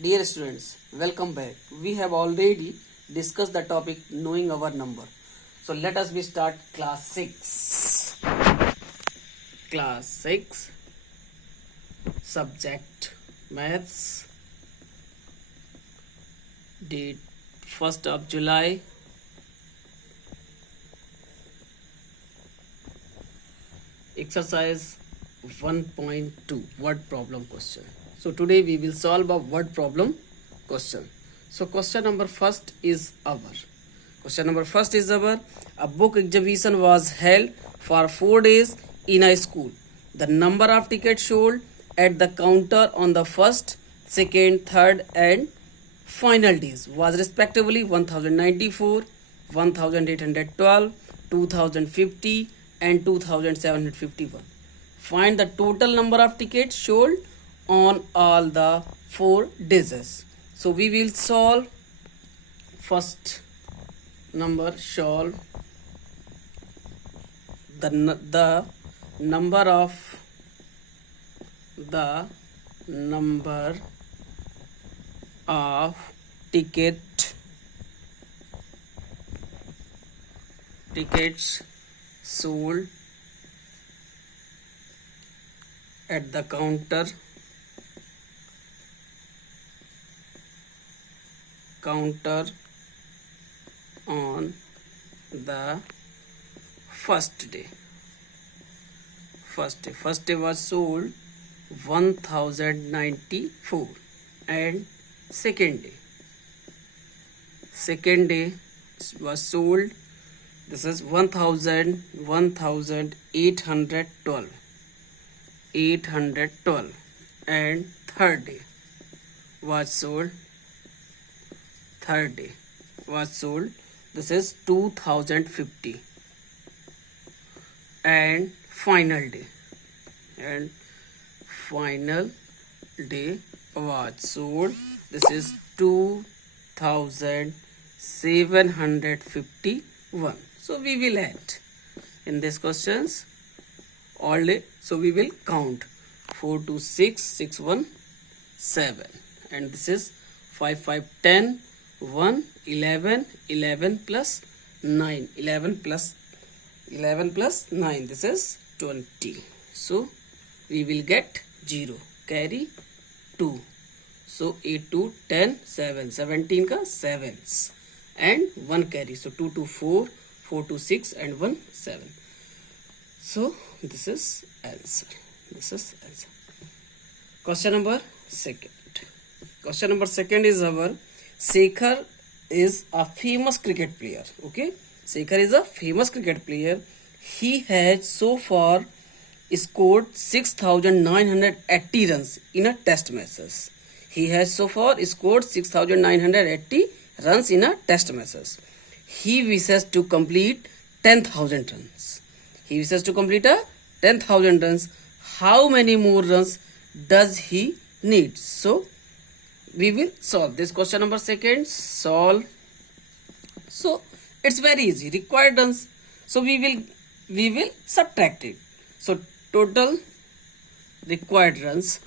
Dear students, welcome back. We have already discussed the topic knowing our number. So let us be start class 6. Class 6 subject maths, date 1st of July. Exercise 1.2 word problem question. So today we will solve a word problem question. So question number first is our. A book exhibition was held for 4 days in a school. The number of tickets sold at the counter on the first, second, third and final days was respectively 1094, 1812, 2050 and 2751. Find the total number of tickets sold on all the 4 days. So we will solve first number. Solve the number of tickets sold at the counter on the first day. First day was sold 1094 and second day was sold, this is 1812 and third day was sold, this is 2050 and final day was sold, this is 2751. So we will add in these questions all day. So we will count 4 2 6 6 1 7 and this is 5 5 10 1 11 11 plus 9 11 plus 9, this is 20. So we will get 0, carry 2. So 8 2 10 7 17 ka 7s and 1 carry, so 2 2 4 4 2 6 and 1 7. So this is answer. Question number second is our Shekhar is a famous cricket player. Okay, Shekhar is a famous cricket player. He has so far scored 6,980 runs in a test matches. He wishes to complete 10,000 runs. How many more runs does he need? So we will solve this question number second. So it's very easy. Required runs. So we will subtract it. So total required runs.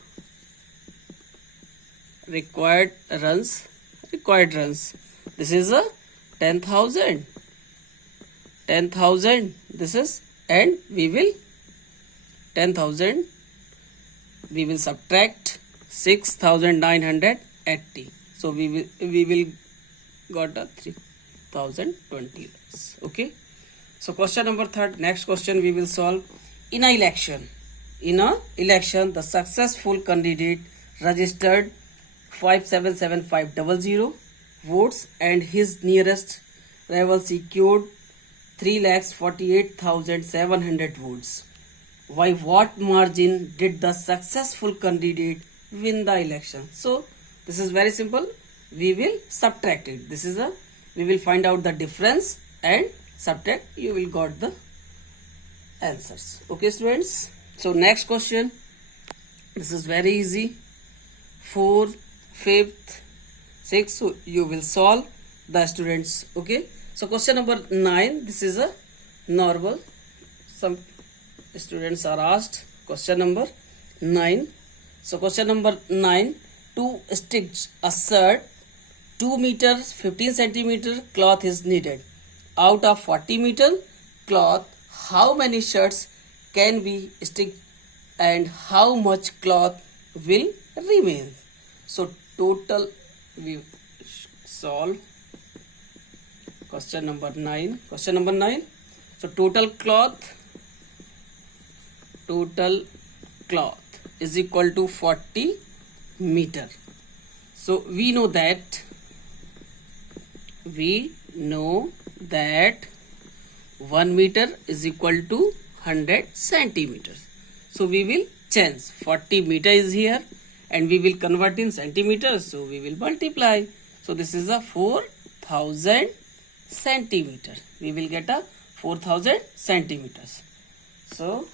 This is a 10,000. This is, and we will 10,000. We will subtract 6,980. So we will got a 3,020. Okay. So question number third. Next question we will solve. In a election, the successful candidate registered 577,500 votes and his nearest rival secured 3,48,700 votes. By what margin did the successful candidate win the election? So this is very simple. We will subtract it. We will find out the difference and subtract. You will got the answers. Okay, students. So next question. This is very easy. 4th, 5th, 6th. So you will solve the students. Okay. So question number 9. This is a normal. Some students are asked question number 9. So question number 9. to stitch a shirt 2 meters 15 centimeter cloth is needed. Out of 40 meter cloth, how many shirts can be stitched and how much cloth will remain? So total, we solve question number 9. Question number 9. So total cloth is equal to 40 meter. So we know that 1 meter is equal to 100 centimeters. So we will change 40 meter is here and we will convert in centimeters. So we will multiply. So this is a 4000 centimeter. We will get a 4000 centimeters. So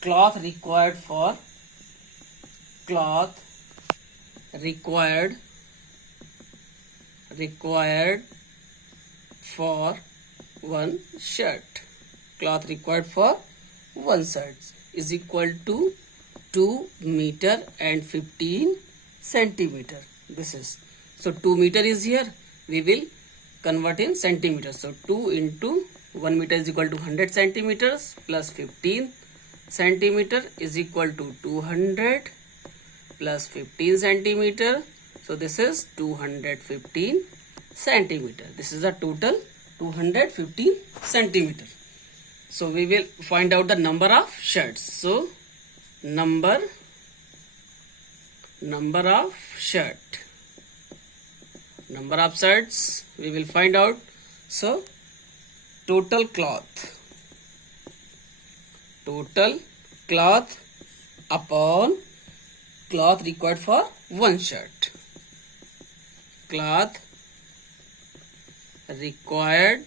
cloth required for one shirt. Cloth required for one shirt is equal to 2 meter and 15 centimeter. This is, so 2 meter is here. We will convert in centimeters. So 2 into 1 meter is equal to 100 centimeters plus 15 centimeter is equal to 200 plus 15 centimeter. So this is 215 centimeter. This is a total 215 centimeter. So we will find out the number of shirts. So number of shirts we will find out. So total cloth upon cloth required for one shirt. Cloth required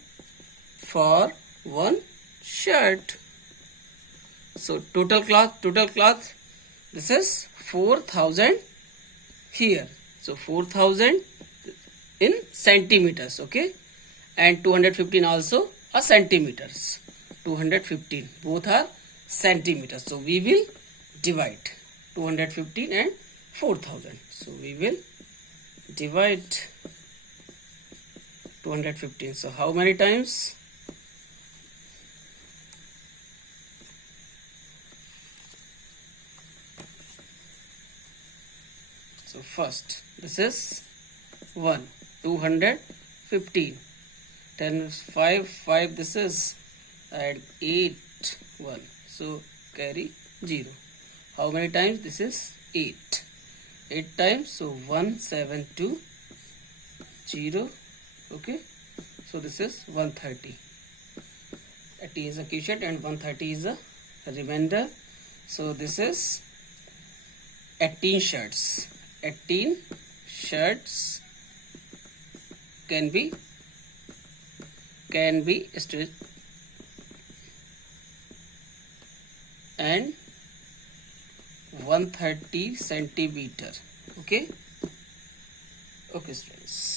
for one shirt. So total cloth, this is 4000 here. So 4000 in centimeters, okay, and 215 also a centimeters. 215 both are centimeters. So we will divide 215 and 4000. So we will divide 215. So how many times? So first, this is 1, 215. 10 is 5, this is, and 8, 1. So carry 0. How many times? This is 8. 8 times, so 172, 0. Okay. So this is 130. 80 is a quotient and 130 is a remainder. So this is 18 shirts. 18 shirts can be stitched and 130 centimeter. Okay, students.